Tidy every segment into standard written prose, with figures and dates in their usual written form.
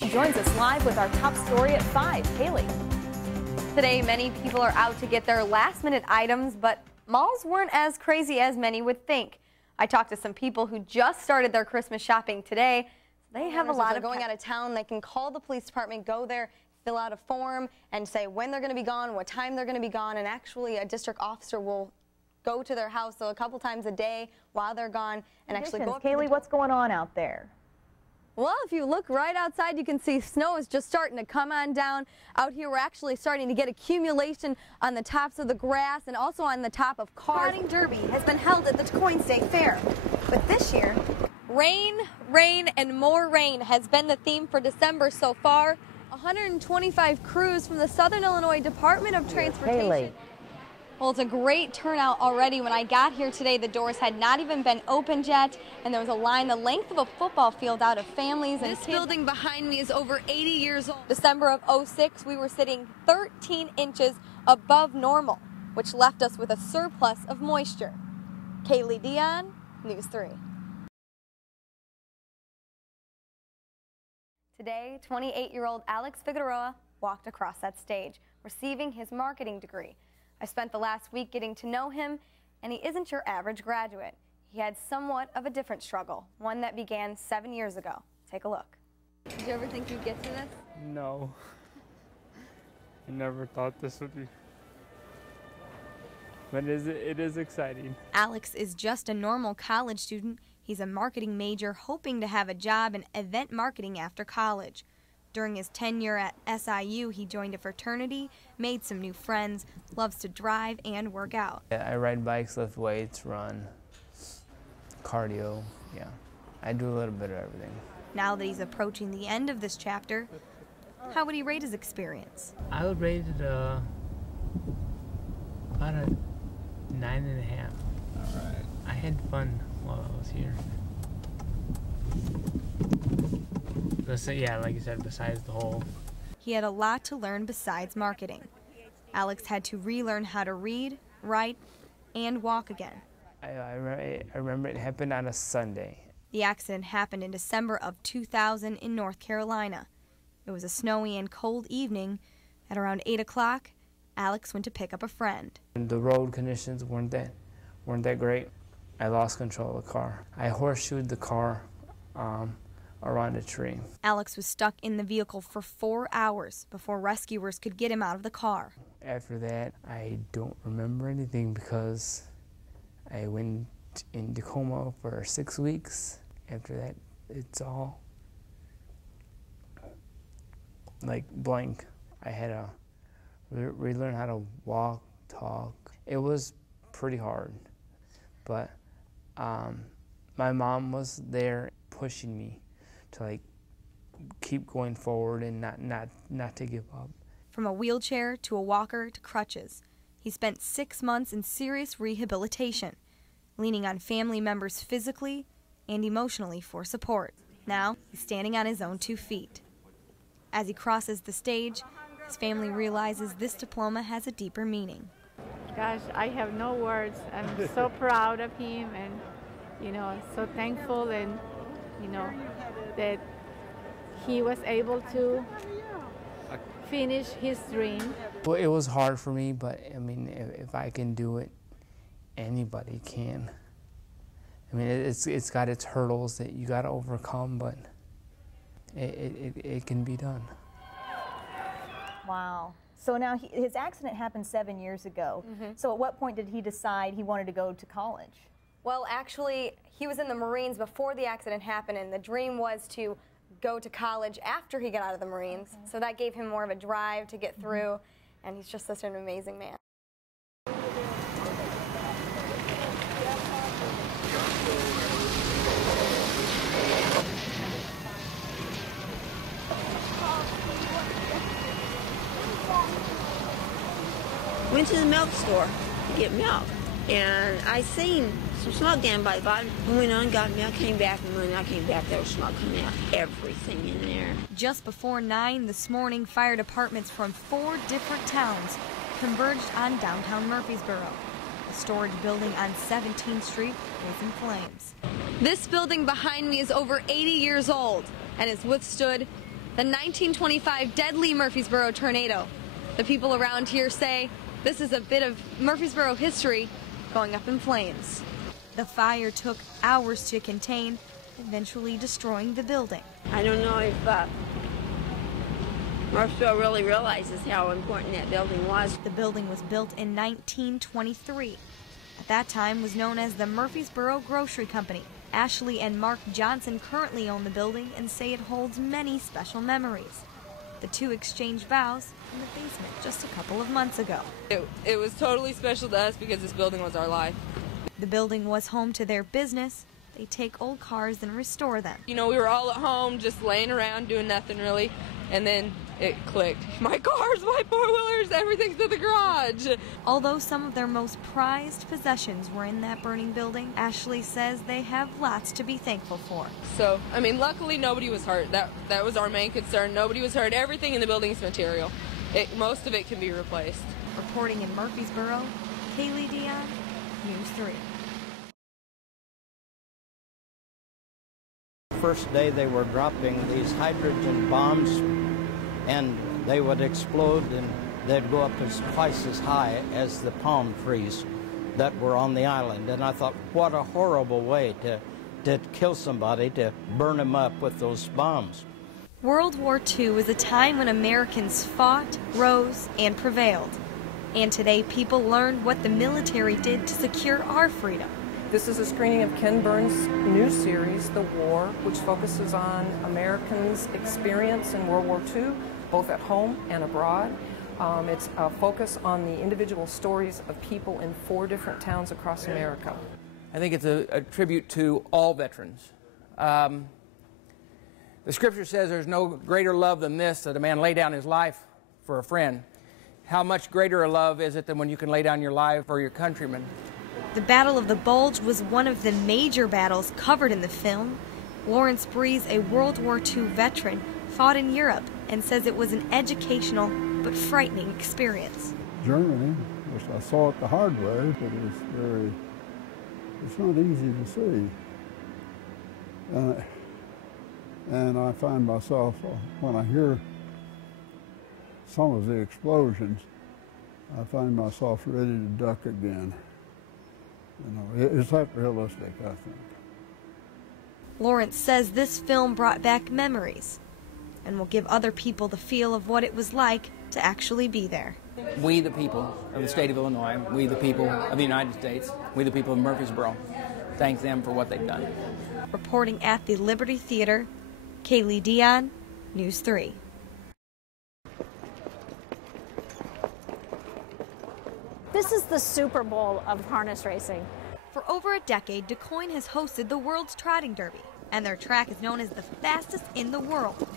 She joins us live with our top story at 5. Kalee. Today, many people are out to get their last-minute items, but malls weren't as crazy as many would think. I talked to some people who just started their Christmas shopping today. They have a lot of going out of town. They can call the police department, go there, fill out a form, and say when they're going to be gone, what time they're going to be gone, and actually a district officer will go to their house a couple times a day while they're gone and actually go up to Kalee, what's going on out there? Well, if you look right outside, you can see snow is just starting to come on down. Out here, we're actually starting to get accumulation on the tops of the grass and also on the top of cars. Trotting Derby has been held at the Taconic State Fair, but this year, rain, rain, and more rain has been the theme for December so far. 125 crews from the Southern Illinois Department of Transportation. Kalee. Well, it's a great turnout already. When I got here today, the doors had not even been opened yet, and there was a line the length of a football field out of families and kids. This building behind me is over 80 years old. December of '06, we were sitting 13 inches above normal, which left us with a surplus of moisture. Kalee Dionne, News 3. Today, 28-year-old Alex Figueroa walked across that stage, receiving his marketing degree. I spent the last week getting to know him, and he isn't your average graduate. He had somewhat of a different struggle, one that began 7 years ago. Take a look. Did you ever think you'd get to this? No. I never thought this would be. But it is exciting. Alex is just a normal college student. He's a marketing major hoping to have a job in event marketing after college. During his tenure at SIU, he joined a fraternity, made some new friends, loves to drive and work out. I ride bikes, lift weights, run, cardio, yeah. I do a little bit of everything. Now that he's approaching the end of this chapter, how would he rate his experience? I would rate it about a 9.5. All right. I had fun while I was here. So, yeah, like you said, besides the whole... He had a lot to learn besides marketing. Alex had to relearn how to read, write, and walk again. I remember it happened on a Sunday. The accident happened in December of 2000 in North Carolina. It was a snowy and cold evening. At around 8 o'clock, Alex went to pick up a friend. The road conditions weren't that great. I lost control of the car. I horseshoed the car around a tree. Alex was stuck in the vehicle for 4 hours before rescuers could get him out of the car. After that, I don't remember anything because I went into coma for 6 weeks. After that, it's all like blank. I had to relearn how to walk, talk. It was pretty hard, but my mom was there pushing me to like keep going forward and not to give up. From a wheelchair to a walker to crutches, he spent 6 months in serious rehabilitation, leaning on family members physically and emotionally for support. Now he's standing on his own 2 feet. As he crosses the stage, his family realizes this diploma has a deeper meaning. Gosh, I have no words. I'm so proud of him and, so thankful and, that he was able to finish his dream. Well, it was hard for me, but I mean, if I can do it, anybody can. I mean, it's got its hurdles that you got to overcome, but it can be done. Wow. So now his accident happened 7 years ago. So at what point did he decide he wanted to go to college? Well, actually, he was in the Marines before the accident happened, and the dream was to go to college after he got out of the Marines. So that gave him more of a drive to get through, and he's just such an amazing man. Went to the milk store to get milk, and I seen some smoke down by the bottom. Went on, got milk, came back, and when I came back, there was smoke coming out. Everything in there. Just before 9 this morning, fire departments from 4 different towns converged on downtown Murfreesboro. A storage building on 17th Street was in flames. This building behind me is over 80 years old and has withstood the 1925 deadly Murfreesboro tornado. The people around here say this is a bit of Murfreesboro history going up in flames. The fire took hours to contain, eventually destroying the building. I don't know if Murfreesboro really realizes how important that building was. The building was built in 1923. At that time was known as the Murfreesboro Grocery Company. Ashley and Mark Johnson currently own the building and say it holds many special memories. The two exchanged vows in the basement just a couple of months ago. It was totally special to us because this building was our life. The building was home to their business. They take old cars and restore them. You know, we were all at home just laying around doing nothing really, and then it clicked. My cars, my four-wheelers, everything's in the garage. Although some of their most prized possessions were in that burning building, Ashley says they have lots to be thankful for. So, I mean, luckily nobody was hurt. That was our main concern. Nobody was hurt. Everything in the building is material. Most of it can be replaced. Reporting in Murfreesboro, Kalee Dionne, News 3. First day they were dropping these hydrogen bombs, and they would explode and they'd go up twice as high as the palm trees that were on the island. And I thought, what a horrible way to kill somebody, to burn them up with those bombs. World War II was a time when Americans fought, rose, and prevailed. And today people learned what the military did to secure our freedom. This is a screening of Ken Burns' new series, The War, which focuses on Americans' experience in World War II, both at home and abroad. It's a focus on the individual stories of people in 4 different towns across America. I think it's a tribute to all veterans. The scripture says there's no greater love than this, that a man lay down his life for a friend. How much greater a love is it than when you can lay down your life for your countrymen? The Battle of the Bulge was one of the major battles covered in the film. Lawrence Breeze, a World War II veteran, fought in Europe and says it was an educational but frightening experience. Germany, which I saw it the hard way, but it's not easy to see. And I find myself, when I hear some of the explosions, I find myself ready to duck again. You know, it's that realistic, I think. Lawrence says this film brought back memories and will give other people the feel of what it was like to actually be there. We, the people of the state of Illinois, we, the people of the United States, we, the people of Murfreesboro, thank them for what they've done. Reporting at the Liberty Theater, Kalee Dionne, News 3. This is the Super Bowl of harness racing. For over a decade, DuQuoin has hosted the World's Trotting Derby, and their track is known as the fastest in the world.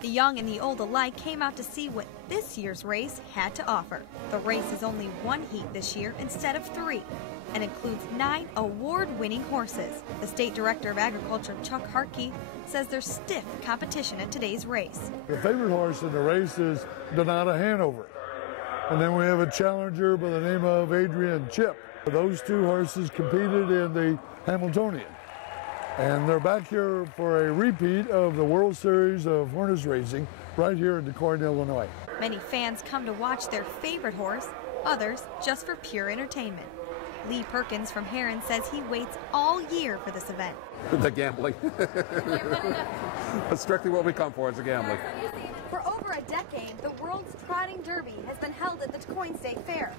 The young and the old alike came out to see what this year's race had to offer. The race is only 1 heat this year instead of 3, and includes 9 award-winning horses. The State Director of Agriculture, Chuck Hartke, says there's stiff competition at today's race. The favorite horse in the race is Donata Hanover. And then we have a challenger by the name of Adrian Chip. Those 2 horses competed in the Hamiltonian. And they're back here for a repeat of the World Series of Harness Racing right here in DuQuoin, Illinois. Many fans come to watch their favorite horse, others just for pure entertainment. Lee Perkins from Heron says he waits all year for this event. The gambling. That's strictly what we come for, is the gambling. For over a decade, the World's Trotting Derby has been held at the DuQuoin State Fair.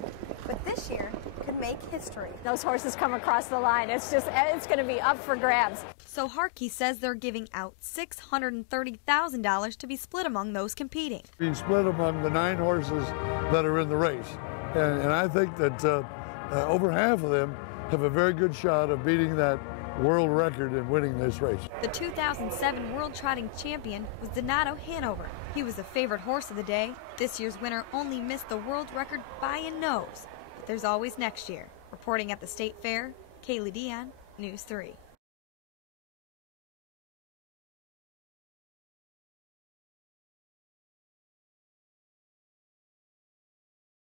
But this year could make history. Those horses come across the line. It's going to be up for grabs. So Hartke says they're giving out $630,000 to be split among those competing. Being split among the 9 horses that are in the race. And I think that over half of them have a very good shot of beating that world record and winning this race. The 2007 World Trotting Champion was Donato Hanover. He was the favorite horse of the day. This year's winner only missed the world record by a nose. But there's always next year. Reporting at the State Fair, Kalee Dionne, News 3.